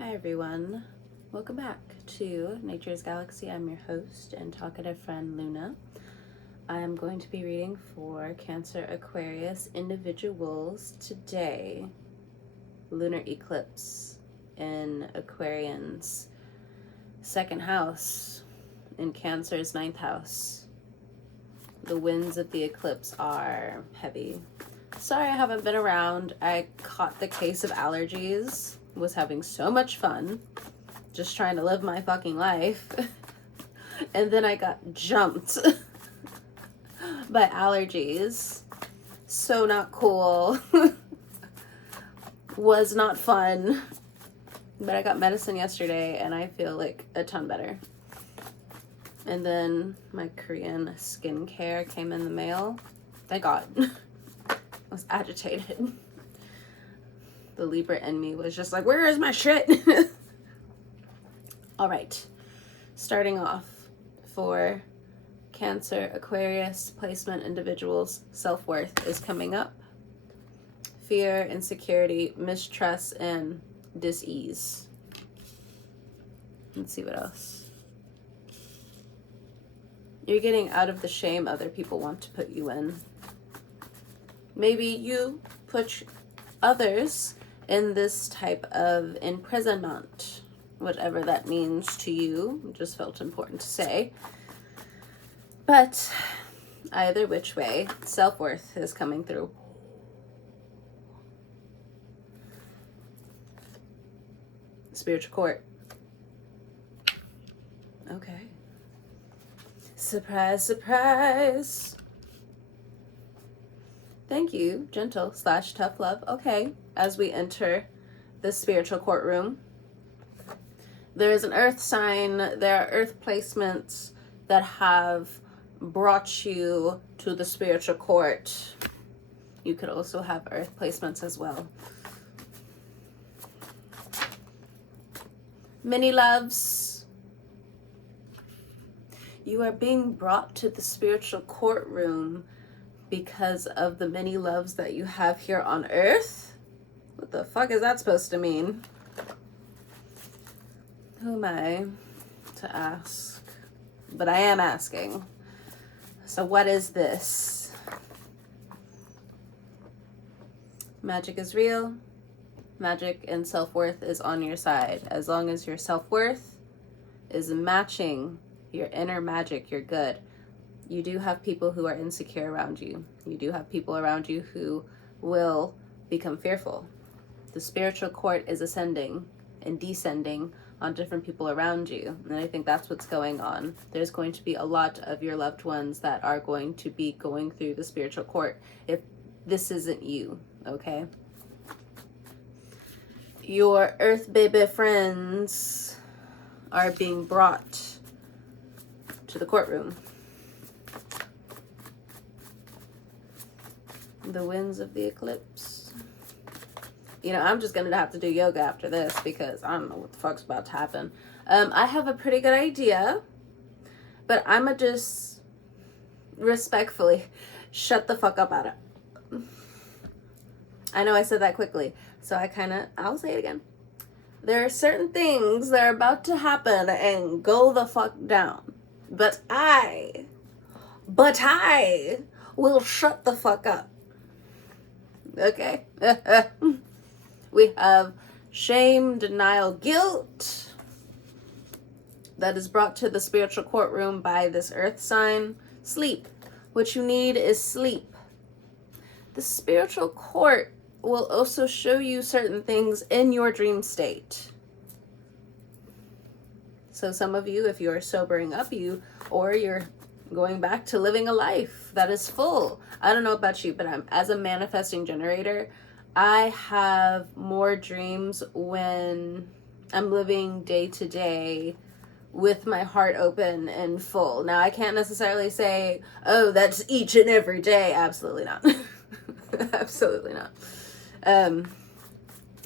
Hi everyone, welcome back to Nature's Galaxy. I'm your host and talkative friend Luna. I'm going to be reading for Cancer Aquarius individuals today. Lunar eclipse in Aquarian's second house, in Cancer's ninth house. The winds of the eclipse are heavy. Sorry I haven't been around. I caught the case of allergies. Was having so much fun just trying to live my fucking life. And then I got jumped by allergies. So not cool. Was not fun. But I got medicine yesterday and I feel like a ton better. And then my Korean skincare came in the mail. Thank God. I was agitated. The Libra in me was just like, where is my shit? All right. Starting off for Cancer, Aquarius, placement individuals, self-worth is coming up. Fear, insecurity, mistrust, and dis-ease. Let's see what else. You're getting out of the shame other people want to put you in. Maybe you put others in this type of imprisonment, whatever that means to you. Just felt important to say. But either which way, self-worth is coming through. Spiritual court. Okay. Surprise, surprise. Thank you, gentle/tough love. Okay, as we enter the spiritual courtroom, there is an earth sign. There are earth placements that have brought you to the spiritual court. You could also have earth placements as well. Many loves, you are being brought to the spiritual courtroom because of the many loves that you have here on earth. What the fuck is that supposed to mean? Who am I to ask? But I am asking. So what is this? Magic is real. Magic and self-worth is on your side. As long as your self-worth is matching your inner magic, you're good. You do have people who are insecure around you. You do have people around you who will become fearful. The spiritual court is ascending and descending on different people around you. And I think that's what's going on. There's going to be a lot of your loved ones that are going to be going through the spiritual court if this isn't you, okay? Your earth baby friends are being brought to the courtroom. The winds of the eclipse. You know, I'm just gonna have to do yoga after this because I don't know what the fuck's about to happen. I have a pretty good idea, but I'ma just respectfully shut the fuck up at it. I know I said that quickly, so I'll say it again. There are certain things that are about to happen and go the fuck down. But I will shut the fuck up. Okay? We have shame, denial, guilt that is brought to the spiritual courtroom by this earth sign. Sleep. What you need is sleep. The spiritual court will also show you certain things in your dream state. So some of you, if you're sobering up, you're going back to living a life that is full. I don't know about you, but as a manifesting generator, I have more dreams when I'm living day to day with my heart open and full. Now, I can't necessarily say, oh, that's each and every day. Absolutely not. Absolutely not.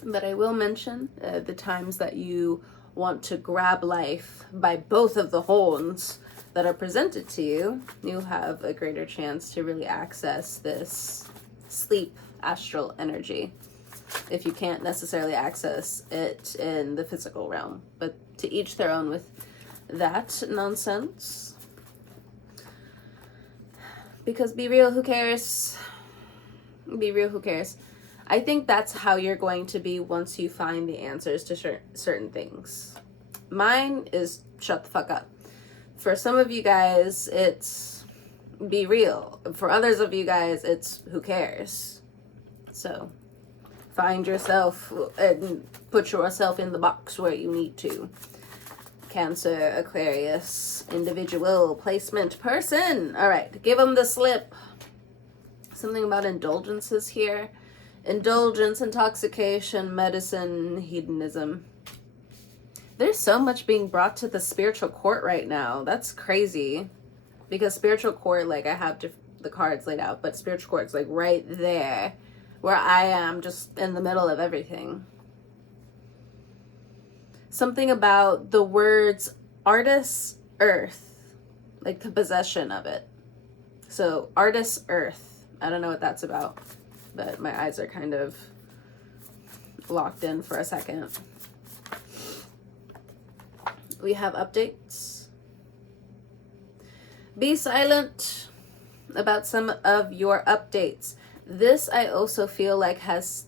But I will mention the times that you want to grab life by both of the horns that are presented to you, you have a greater chance to really access this sleep astral energy. if you can't necessarily access it in the physical realm. But to each their own with that nonsense. Because be real, who cares? Be real, who cares? I think that's how you're going to be once you find the answers to certain things. Mine is shut the fuck up. For some of you guys, it's be real. For others of you guys, it's who cares. So find yourself and put yourself in the box where you need to. Cancer, Aquarius, individual, placement, person. All right, give them the slip. Something about indulgences here. Indulgence, intoxication, medicine, hedonism. There's so much being brought to the spiritual court right now. That's crazy. Because spiritual court, like I have the cards laid out, but spiritual court's like right there where I am, just in the middle of everything. Something about the words artist, earth, like the possession of it. So artist, earth. I don't know what that's about, but my eyes are kind of locked in for a second. We have updates. Be silent about some of your updates. This I also feel like has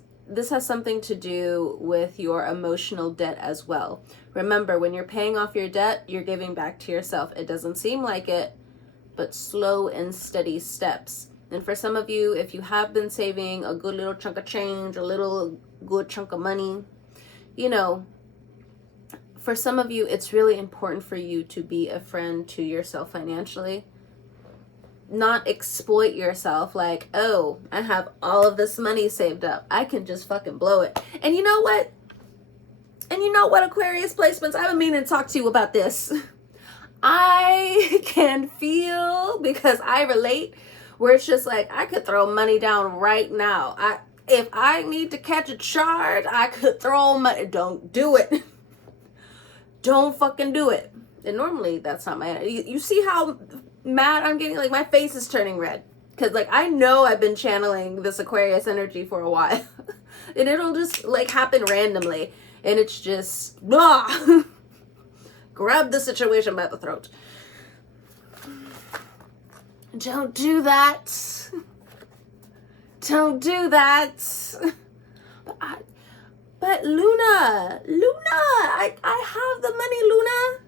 something to do with your emotional debt as well. Remember, when you're paying off your debt, you're giving back to yourself. It doesn't seem like it, but slow and steady steps. And for some of you, if you have been saving a good little chunk of change, a little good chunk of money, you know, for some of you, it's really important for you to be a friend to yourself financially. Not exploit yourself like, oh, I have all of this money saved up. I can just fucking blow it. And you know what? Aquarius placements, I've been meaning to talk to you about this. I can feel, because I relate, where it's just like, I could throw money down right now. If I need to catch a charge, I could throw money. Don't do it. Don't fucking do it. And normally that's not my, you see how mad I'm getting? Like my face is turning red. Cause like I know I've been channeling this Aquarius energy for a while. And it'll just like happen randomly. And it's just, blah. Grab the situation by the throat. Don't do that. Don't do that. But Luna, I have the money, Luna.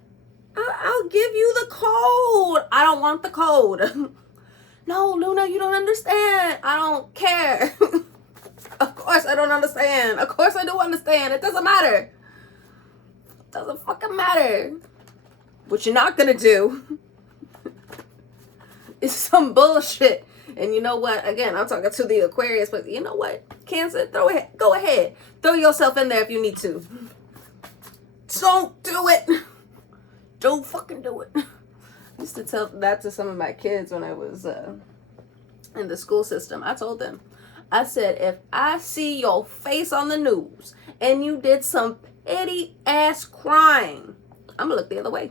I'll give you the code. I don't want the code. No, Luna, you don't understand. I don't care. Of course I don't understand. Of course I do understand. It doesn't matter. It doesn't fucking matter. What you're not gonna do is some bullshit. And you know what? Again, I'm talking to the Aquarius, but you know what? Cancer, go ahead. Throw yourself in there if you need to. Don't do it. Don't fucking do it. I used to tell that to some of my kids when I was in the school system. I told them, I said, if I see your face on the news and you did some petty ass crime, I'm gonna look the other way.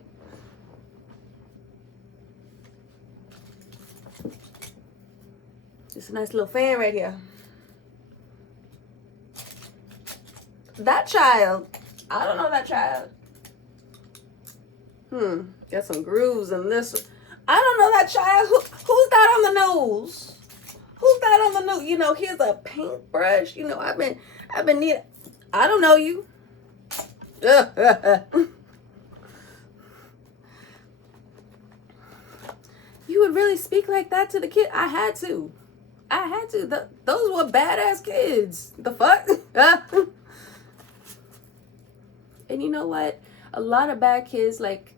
Just a nice little fan right here. That child, I don't know that child. Got some grooves in this. I don't know that child. Who's that on the news? Who's that on the news? You know, here's a paintbrush. You know, I've been needing. I don't know you. You would really speak like that to the kid? I had to. Those were badass kids. The fuck? And you know what? A lot of bad kids, like,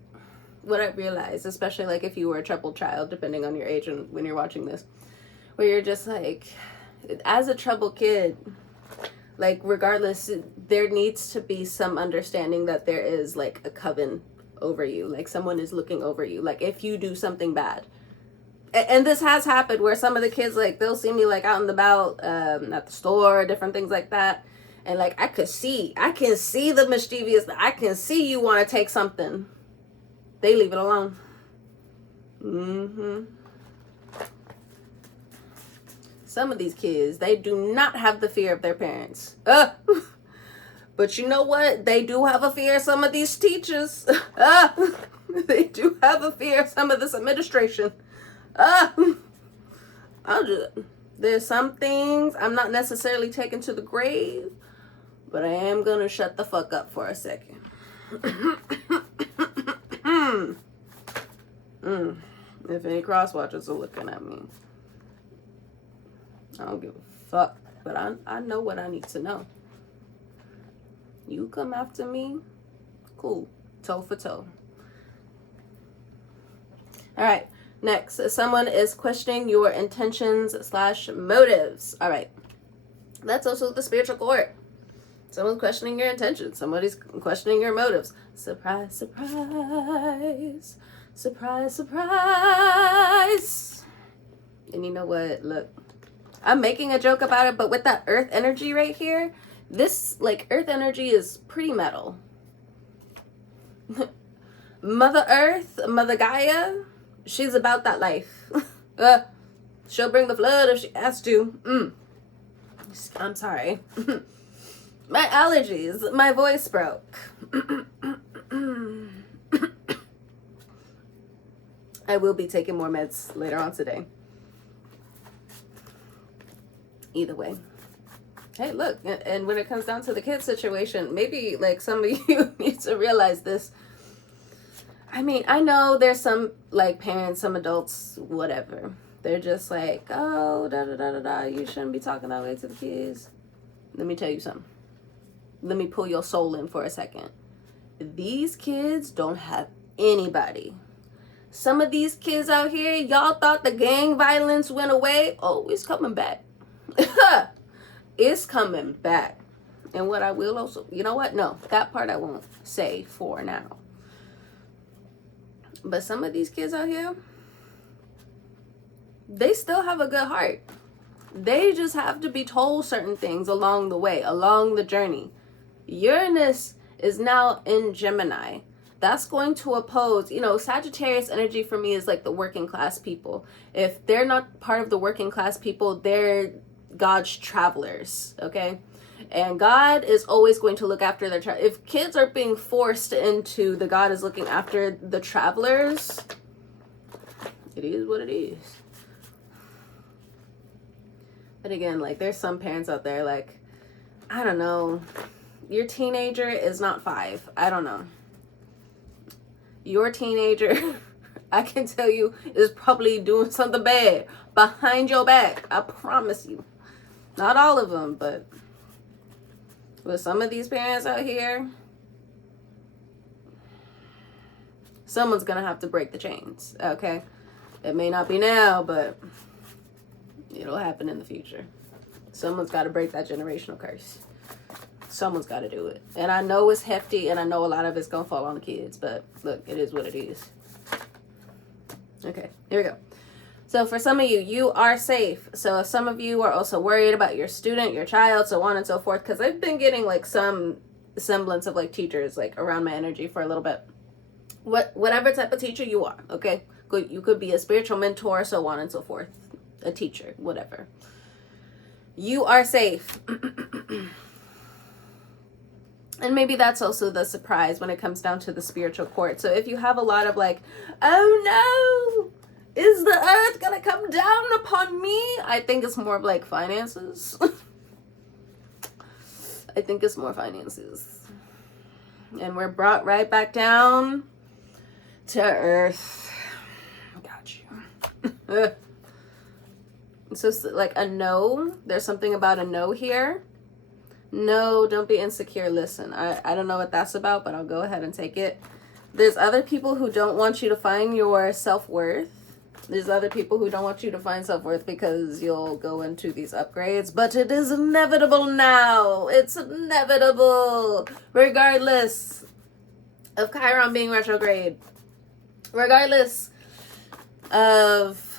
what I realized, especially like if you were a troubled child, depending on your age and when you're watching this, where you're just like, as a troubled kid, like regardless, there needs to be some understanding that there is like a coven over you, like someone is looking over you, like if you do something bad. And this has happened where some of the kids, like, they'll see me like out and about, at the store, different things like that. And like, I can see the mischievous, I can see you want to take something. They leave it alone. Some of these kids, they do not have the fear of their parents. But you know what? They do have a fear of some of these teachers. They do have a fear of some of this administration. There's some things I'm not necessarily taking to the grave, but I am gonna shut the fuck up for a second. If any crosswatchers are looking at me, I don't give a fuck, but I know what I need to know. You come after me, cool, toe for toe. All right, next, someone is questioning your intentions / motives. All right, that's also the spiritual court. Someone's questioning your intentions. Somebody's questioning your motives. Surprise, surprise. Surprise, surprise. And you know what? Look, I'm making a joke about it, but with that earth energy right here, this, like, earth energy is pretty metal. Mother Earth, Mother Gaia, she's about that life. She'll bring the flood if she has to. I'm sorry. My allergies, my voice broke. I will be taking more meds later on today. Either way. Hey, look, and when it comes down to the kid situation, maybe, like, some of you need to realize this. I mean, I know there's some, like, parents, some adults, whatever. They're just like, oh, da-da-da-da-da, you shouldn't be talking that way to the kids. Let me tell you something. Let me pull your soul in for a second. These kids don't have anybody. Some of these kids out here, y'all thought the gang violence went away. Oh, it's coming back. It's coming back. And what I will also, you know what? No, that part I won't say for now. But some of these kids out here, they still have a good heart. They just have to be told certain things along the way, along the journey. Uranus is now in Gemini. That's going to oppose, you know, Sagittarius energy for me is like the working class people. If they're not part of the working class people, they're God's travelers, okay? And God is always going to look after their if kids are being forced into the God is looking after the travelers, it is what it is. But again, like, there's some parents out there, like, I don't know, your teenager is not 5. I don't know. Your teenager, I can tell you, is probably doing something bad behind your back. I promise you. Not all of them, but with some of these parents out here, someone's going to have to break the chains, okay? It may not be now, but it'll happen in the future. Someone's got to break that generational curse. Someone's got to do it. And I know it's hefty, and I know a lot of it's going to fall on the kids, but look, it is what it is. Okay, here we go. So for some of you, you are safe. So some of you are also worried about your student, your child, so on and so forth, because I've been getting, like, some semblance of, like, teachers, like, around my energy for a little bit. Whatever type of teacher you are, okay? You could be a spiritual mentor, so on and so forth. A teacher, whatever. You are safe. And maybe that's also the surprise when it comes down to the spiritual court. So if you have a lot of, like, oh no, is the earth gonna come down upon me? I think it's more of, like, finances. I think it's more finances. And we're brought right back down to earth. Got you. So, like, a no, there's something about a no here. No, don't be insecure. Listen, I don't know what that's about, but I'll go ahead and take it. There's other people who don't want you to find your self-worth. There's other people who don't want you to find self-worth because you'll go into these upgrades, but it is inevitable now. It's inevitable, regardless of Chiron being retrograde, regardless of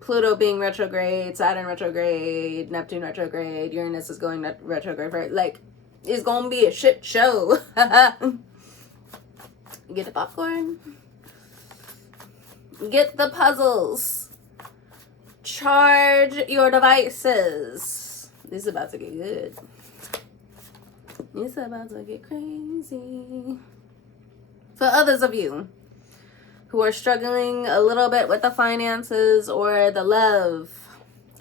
Pluto being retrograde, Saturn retrograde, Neptune retrograde, Uranus is going retrograde. Right? Like, it's gonna be a shit show. Get the popcorn. Get the puzzles. Charge your devices. This is about to get good. It's about to get crazy. For others of you who are struggling a little bit with the finances or the love,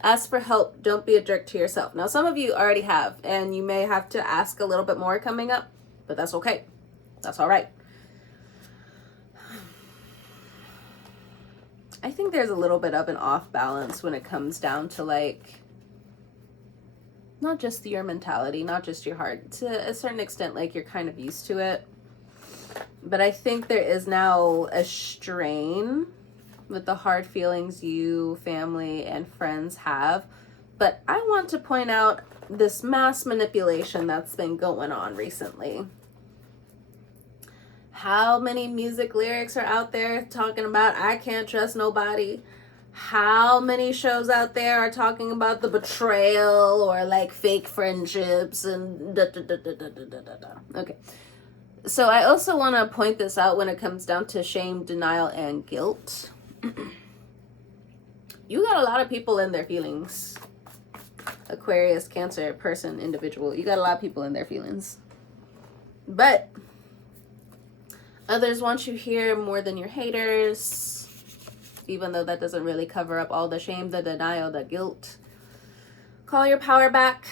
ask for help. Don't be a jerk to yourself. Now, some of you already have, and you may have to ask a little bit more coming up, but that's okay. That's all right. I think there's a little bit of an off balance when it comes down to, like, not just your mentality, not just your heart. To a certain extent, like, you're kind of used to it. But I think there is now a strain with the hard feelings you, family, and friends have. But I want to point out this mass manipulation that's been going on recently. How many music lyrics are out there talking about I can't trust nobody? How many shows out there are talking about the betrayal or like fake friendships and da da da da da da da da. Okay. So I also want to point this out when it comes down to shame, denial, and guilt. You got a lot of people in their feelings. Aquarius, Cancer, person, individual. You got a lot of people in their feelings. But others want you here more than your haters, even though that doesn't really cover up all the shame, the denial, the guilt. Call your power back.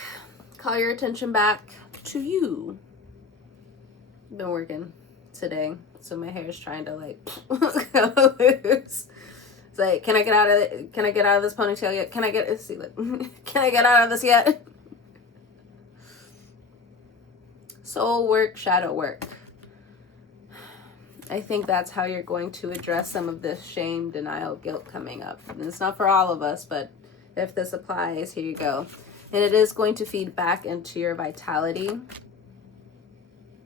Call your attention back to you. Been working today, so my hair is trying to like go loose. It's like, can I get out of this ponytail yet? Can I get out of this yet? Soul work, shadow work. I think that's how you're going to address some of this shame, denial, guilt coming up. And it's not for all of us, but if this applies, here you go. And it is going to feed back into your vitality.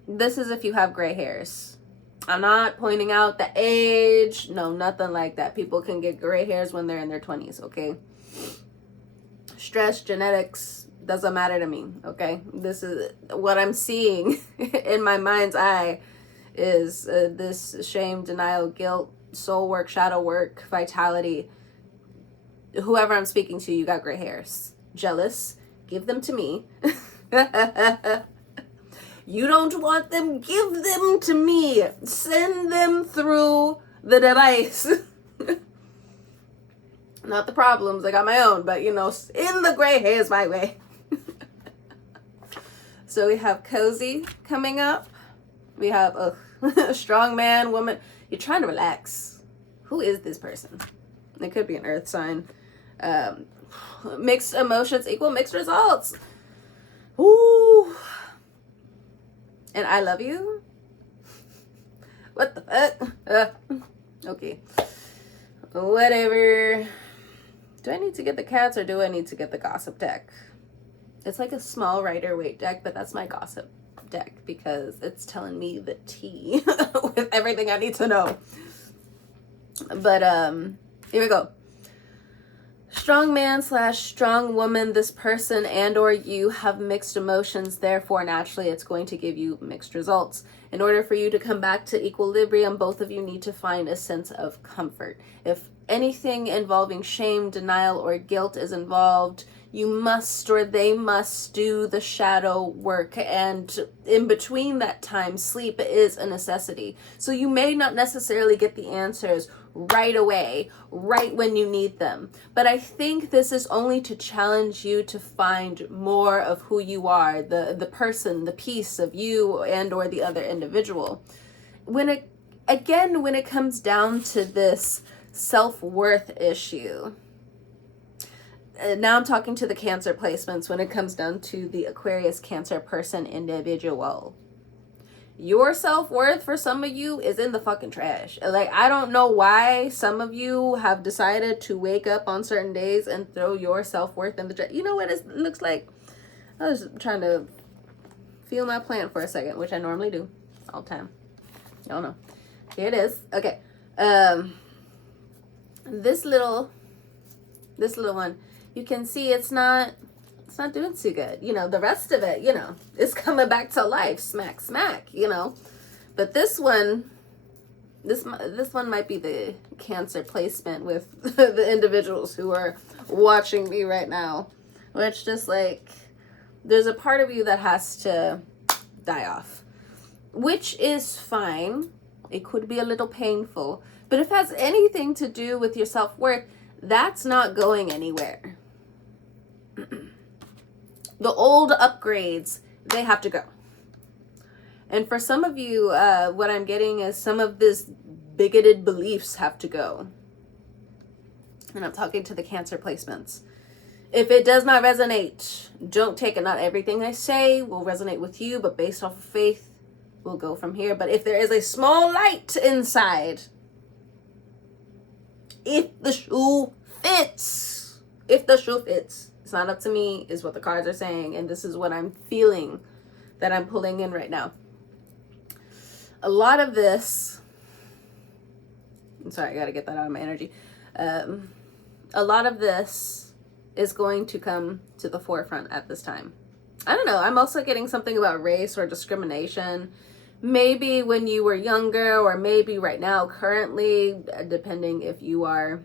This is if you have gray hairs. I'm not pointing out the age. No, nothing like that. People can get gray hairs when they're in their 20s, okay? Stress, genetics, doesn't matter to me, okay? This is what I'm seeing in my mind's eye is this shame, denial, guilt, soul work, shadow work, vitality. Whoever I'm speaking to, you got gray hairs. Jealous, give them to me. You don't want them, give them to me. Send them through the device. Not the problems, I got my own, but you know, in the gray hairs my way. So we have cozy coming up. We have a strong man, woman. You're trying to relax. Who is this person? It could be an earth sign. Mixed emotions equal mixed results. Ooh. And I love you? What the fuck? Okay. Whatever. Do I need to get the cats or do I need to get the gossip deck? It's like a small Rider-Waite deck, but that's my gossip deck because it's telling me the tea with everything I need to know. But here we go. Strong man / strong woman, this person and or you have mixed emotions, therefore naturally it's going to give you mixed results. In order for you to come back to equilibrium, both of you need to find a sense of comfort. If anything involving shame, denial, or guilt is involved, you must or they must do the shadow work, and in between that time, sleep is a necessity. So you may not necessarily get the answers right away, right when you need them. But I think this is only to challenge you to find more of who you are, the person, the piece of you and or the other individual. When it comes down to this self-worth issue, now I'm talking to the Cancer placements when it comes down to the Aquarius, Cancer person, individual. Your self-worth for some of you is in the fucking trash. Like, I don't know why some of you have decided to wake up on certain days and throw your self-worth in the trash. You know what it looks like? I was trying to feel my plant for a second, which I normally do all the time. Y'all know. Here it is. Okay. This little one, you can see it's not doing too good. You know, the rest of it, you know, it's coming back to life, smack, you know. But this one might be the Cancer placement with the individuals who are watching me right now. Which just like, there's a part of you that has to die off. Which is fine. It could be a little painful. But if it has anything to do with your self-worth, that's not going anywhere. The old upgrades, they have to go. And for some of you, what I'm getting is some of this bigoted beliefs have to go. And I'm talking to the Cancer placements. If it does not resonate, don't take it. Not everything I say will resonate with you, but based off of faith, we'll go from here. But if there is a small light inside, if the shoe fits, it's not up to me, is what the cards are saying. And this is what I'm feeling that I'm pulling in right now. A lot of this, I'm sorry, I got to get that out of my energy. A lot of this is going to come to the forefront at this time. I don't know. I'm also getting something about race or discrimination. Maybe when you were younger, or maybe right now, currently, depending if you are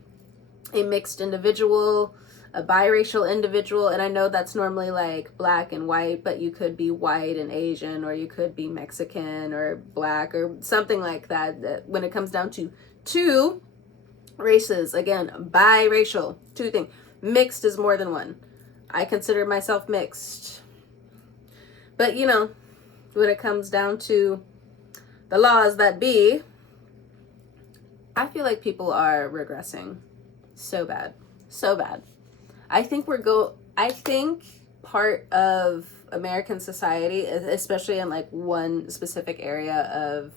a mixed individual, a biracial individual. And I know that's normally like black and white, but you could be white and Asian, or you could be Mexican or black or something like that. When it comes down to two races, again, biracial, two things. Mixed is more than one. I consider myself mixed. But you know, when it comes down to the laws that be, I feel like people are regressing so bad. So bad. I think part of American society, especially in like one specific area of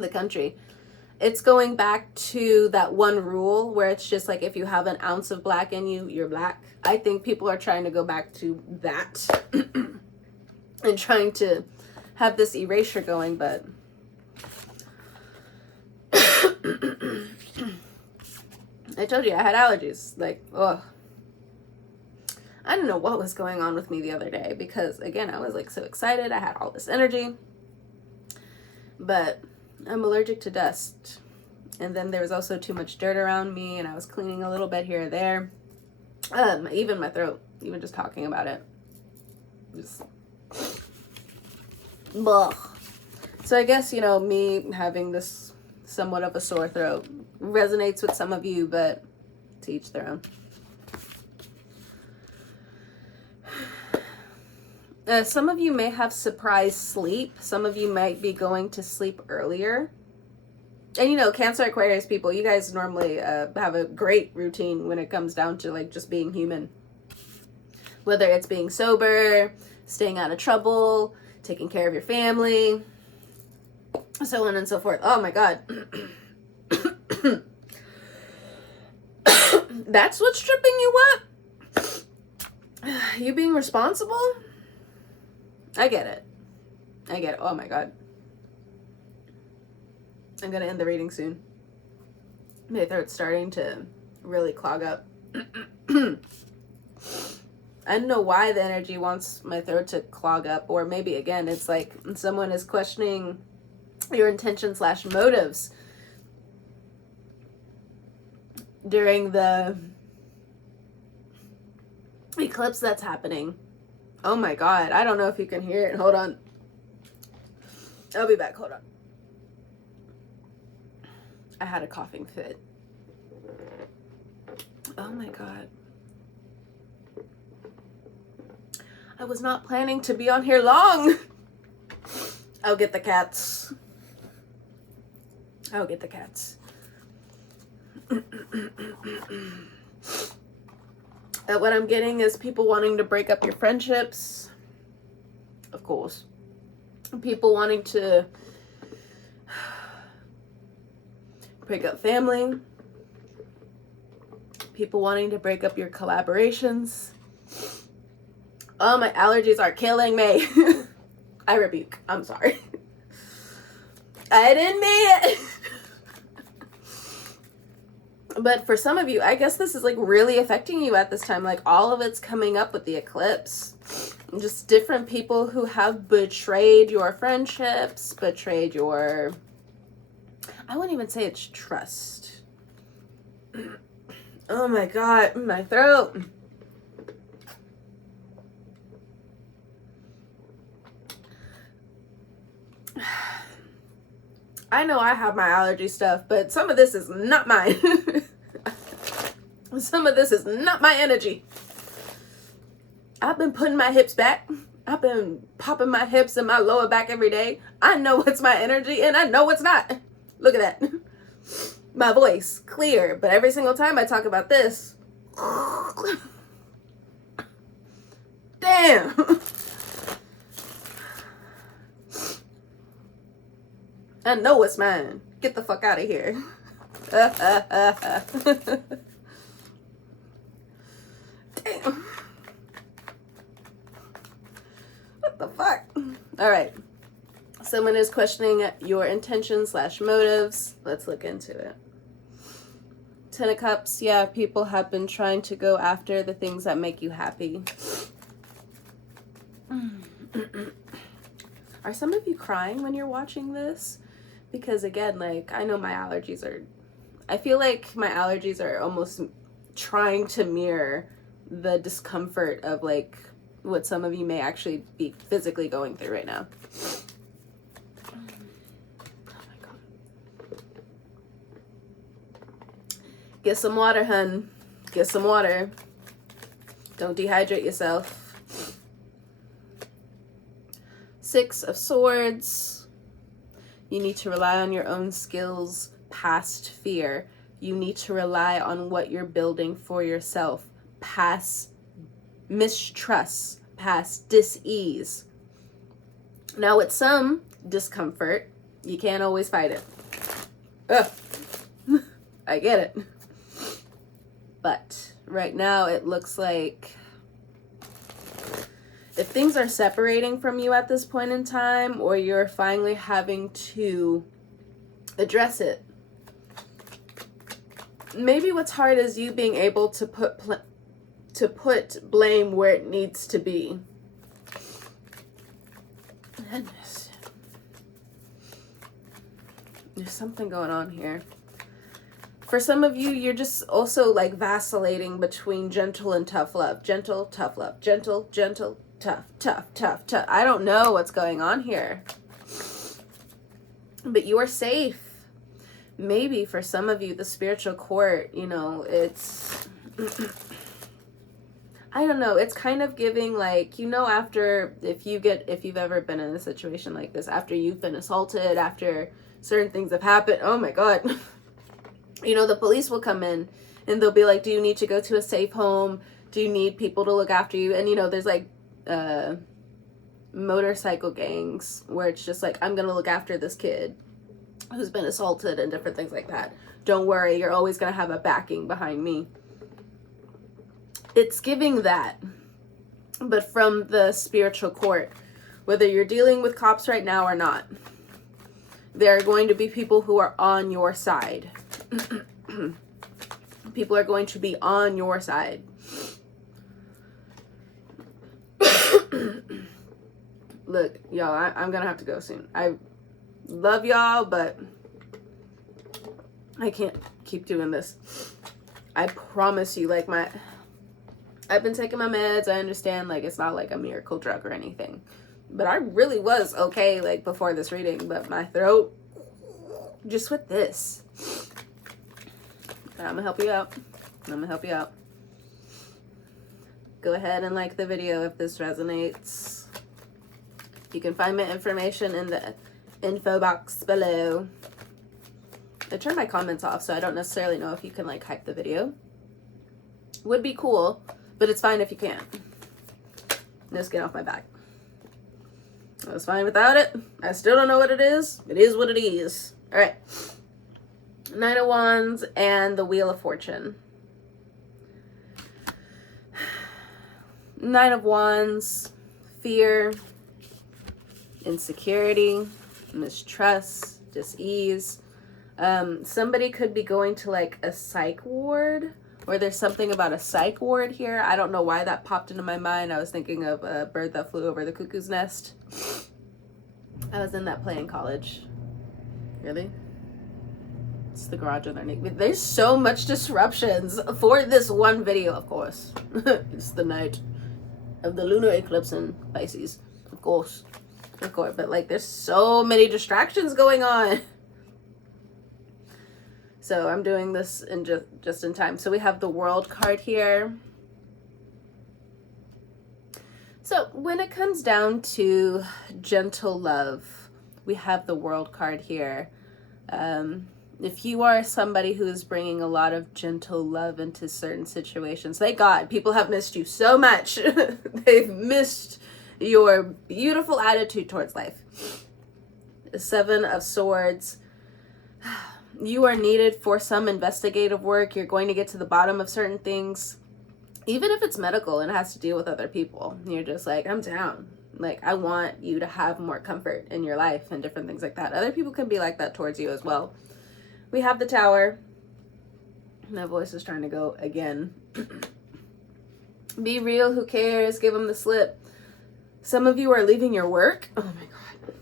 the country, it's going back to that one rule where it's just like, if you have an ounce of black in you, you're black. I think people are trying to go back to that and trying to have this erasure going, but I told you I had allergies. Like, ugh. I don't know what was going on with me the other day, because again, I was like so excited. I had all this energy, but I'm allergic to dust. And then there was also too much dirt around me, and I was cleaning a little bit here or there. Even my throat, even just talking about it. Just, ugh. So I guess, you know, me having this somewhat of a sore throat resonates with some of you, but to each their own. Some of you may have surprise sleep. Some of you might be going to sleep earlier. And you know, Cancer Aquarius people, you guys normally have a great routine when it comes down to like just being human. Whether it's being sober, staying out of trouble, taking care of your family, so on and so forth. Oh my God. That's what's tripping you up? You being responsible? I get it. I get it. Oh my God. I'm going to end the reading soon. My throat's starting to really clog up. I don't know why the energy wants my throat to clog up. Or maybe, again, it's like someone is questioning your intention / motives during the eclipse that's happening. Oh my God. I don't know if you can hear it. Hold on. I'll be back. Hold on. I had a coughing fit. Oh my God. I was not planning to be on here long. I'll get the cats. I'll get the cats. What I'm getting is people wanting to break up your friendships. Of course. People wanting to break up family. People wanting to break up your collaborations. Oh, my allergies are killing me. I rebuke. I'm sorry. I didn't mean it. But for some of you, I guess this is like really affecting you at this time. Like all of it's coming up with the eclipse. Just different people who have betrayed your friendships, betrayed your, I wouldn't even say it's trust. Oh my God, my throat. I know I have my allergy stuff, but some of this is not mine. Some of this is not my energy. I've been putting my hips back. I've been popping my hips and my lower back every day. I know what's my energy and I know what's not. Look at that. My voice, clear. But every single time I talk about this, damn. I know what's mine. Get the fuck out of here. Damn. What the fuck? All right. Someone is questioning your intentions / motives. Let's look into it. 10 of Cups. Yeah, people have been trying to go after the things that make you happy. Are some of you crying when you're watching this? Because again, like, I know my allergies are, I feel like my allergies are almost trying to mirror the discomfort of like what some of you may actually be physically going through right now. Oh my God. Get some water, hun. Get some water. Don't dehydrate yourself. 6 of Swords. You need to rely on your own skills past fear. You need to rely on what you're building for yourself past mistrust, past dis-ease. Now with some discomfort, you can't always fight it. Ugh. I get it. But right now it looks like if things are separating from you at this point in time, or you're finally having to address it, maybe what's hard is you being able to put blame where it needs to be. Goodness. There's something going on here. For some of you, you're just also like vacillating between gentle and tough love. Gentle, tough love. Gentle, gentle, tough, tough, tough, tough. I don't know what's going on here. But you are safe. Maybe for some of you, the spiritual court, you know, it's... I don't know. It's kind of giving like, you know, after, if you've ever been in a situation like this, after you've been assaulted, after certain things have happened, oh my God. You know, the police will come in and they'll be like, do you need to go to a safe home? Do you need people to look after you? And, you know, there's like motorcycle gangs where it's just like, I'm going to look after this kid who's been assaulted and different things like that. Don't worry, you're always going to have a backing behind me. It's giving that, but from the spiritual court, whether you're dealing with cops right now or not, there are going to be people who are on your side. People are going to be on your side. Look, y'all, I'm gonna have to go soon. I love y'all, but I can't keep doing this. I promise you, like, I've been taking my meds. I understand, like, it's not like a miracle drug or anything, but I really was okay, like, before this reading, but my throat, just with this. I'm gonna help you out. I'm gonna help you out. Go ahead and like the video if this resonates. You can find my information in the info box below. I turned my comments off, so I don't necessarily know if you can like hype the video. Would be cool, but it's fine if you can't. Just get off my back. I was fine without it. I still don't know what it is. It is what it is. All right. 9 of Wands and the Wheel of Fortune. 9 of Wands, fear, insecurity, mistrust, dis-ease. Somebody could be going to like a psych ward, or there's something about a psych ward here. I don't know why that popped into my mind. I was thinking of a bird that flew over the cuckoo's nest. I was in that play in college. Really? It's the garage underneath. There's so much disruptions for this one video, of course. It's the night of the lunar eclipse in Pisces, of course. But like, there's so many distractions going on. So I'm doing this in just in time. So we have the World card here. So when it comes down to gentle love, we have the World card here. If you are somebody who is bringing a lot of gentle love into certain situations, thank God, people have missed you so much. They've missed your beautiful attitude towards life. The Seven of Swords. You are needed for some investigative work. You're going to get to the bottom of certain things. Even if it's medical and it has to deal with other people. You're just like, I'm down. Like, I want you to have more comfort in your life and different things like that. Other people can be like that towards you as well. We have the Tower. My voice is trying to go again. Be real, who cares? Give them the slip. Some of you are leaving your work. Oh my God.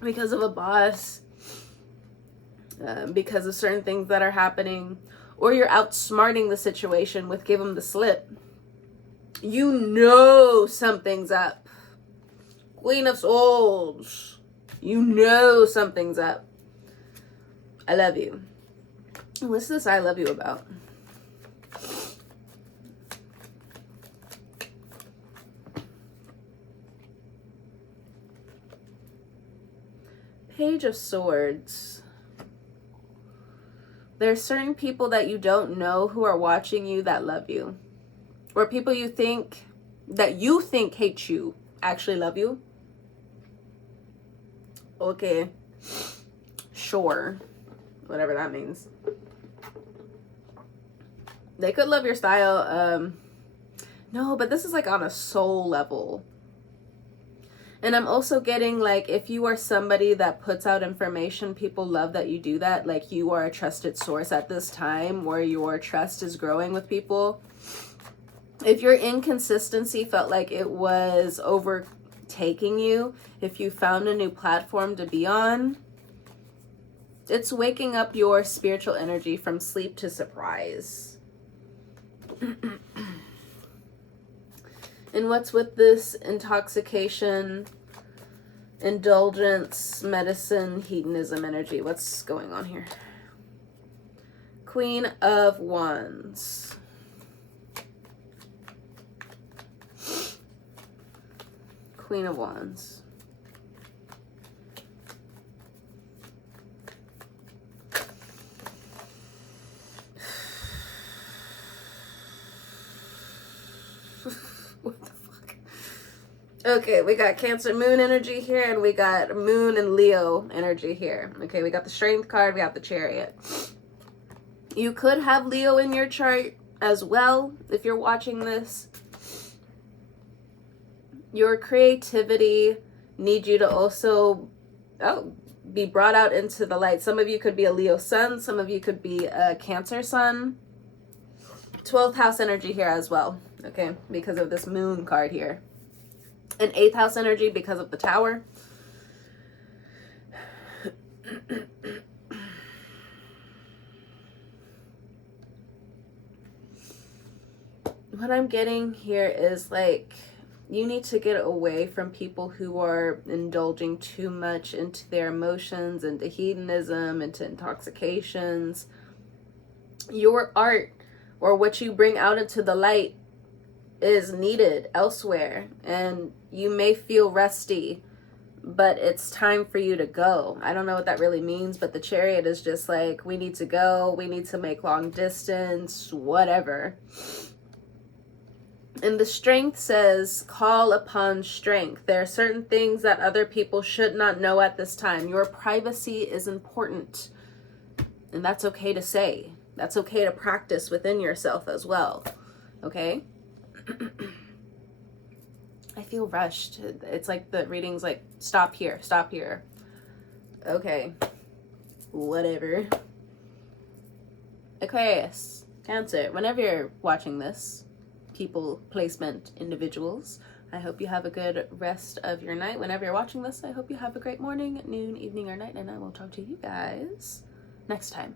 Because of a boss. Because of certain things that are happening. Or you're outsmarting the situation with give them the slip. You know something's up. Queen of Swords. You know something's up. I love you. What's this I love you about? Page of Swords. There's certain people that you don't know who are watching you that love you. Or people you think hate you actually love you. Okay. Sure. Whatever that means. They could love your style. No, but this is like on a soul level. And I'm also getting like, if you are somebody that puts out information, people love that you do that. Like, you are a trusted source at this time where your trust is growing with people. If your inconsistency felt like it was overtaking you, if you found a new platform to be on, it's waking up your spiritual energy from sleep to surprise. And what's with this intoxication, indulgence, medicine, hedonism energy? What's going on here? Queen of Wands. Queen of Wands. What the fuck? Okay, we got Cancer Moon energy here, and we got Moon and Leo energy here. Okay, we got the Strength card, we have the Chariot. You could have Leo in your chart as well if you're watching this. Your creativity needs you to also be brought out into the light. Some of you could be a Leo sun. Some of you could be a Cancer sun. 12th house energy here as well. Okay, because of this Moon card here. And 8th house energy because of the Tower. What I'm getting here is like, you need to get away from people who are indulging too much into their emotions, into hedonism, into intoxications. Your art or what you bring out into the light is needed elsewhere, and you may feel rusty, but it's time for you to go. I don't know what that really means, but the Chariot is just like, we need to go, we need to make long distance, whatever. And the Strength says, call upon strength. There are certain things that other people should not know at this time. Your privacy is important. And that's okay to say. That's okay to practice within yourself as well. Okay? I feel rushed. It's like the reading's like, stop here, stop here. Okay. Whatever. Aquarius, Cancer, whenever you're watching this, people, placement, individuals, I hope you have a good rest of your night. Whenever you're watching this, I hope you have a great morning, noon, evening, or night, and I will talk to you guys next time.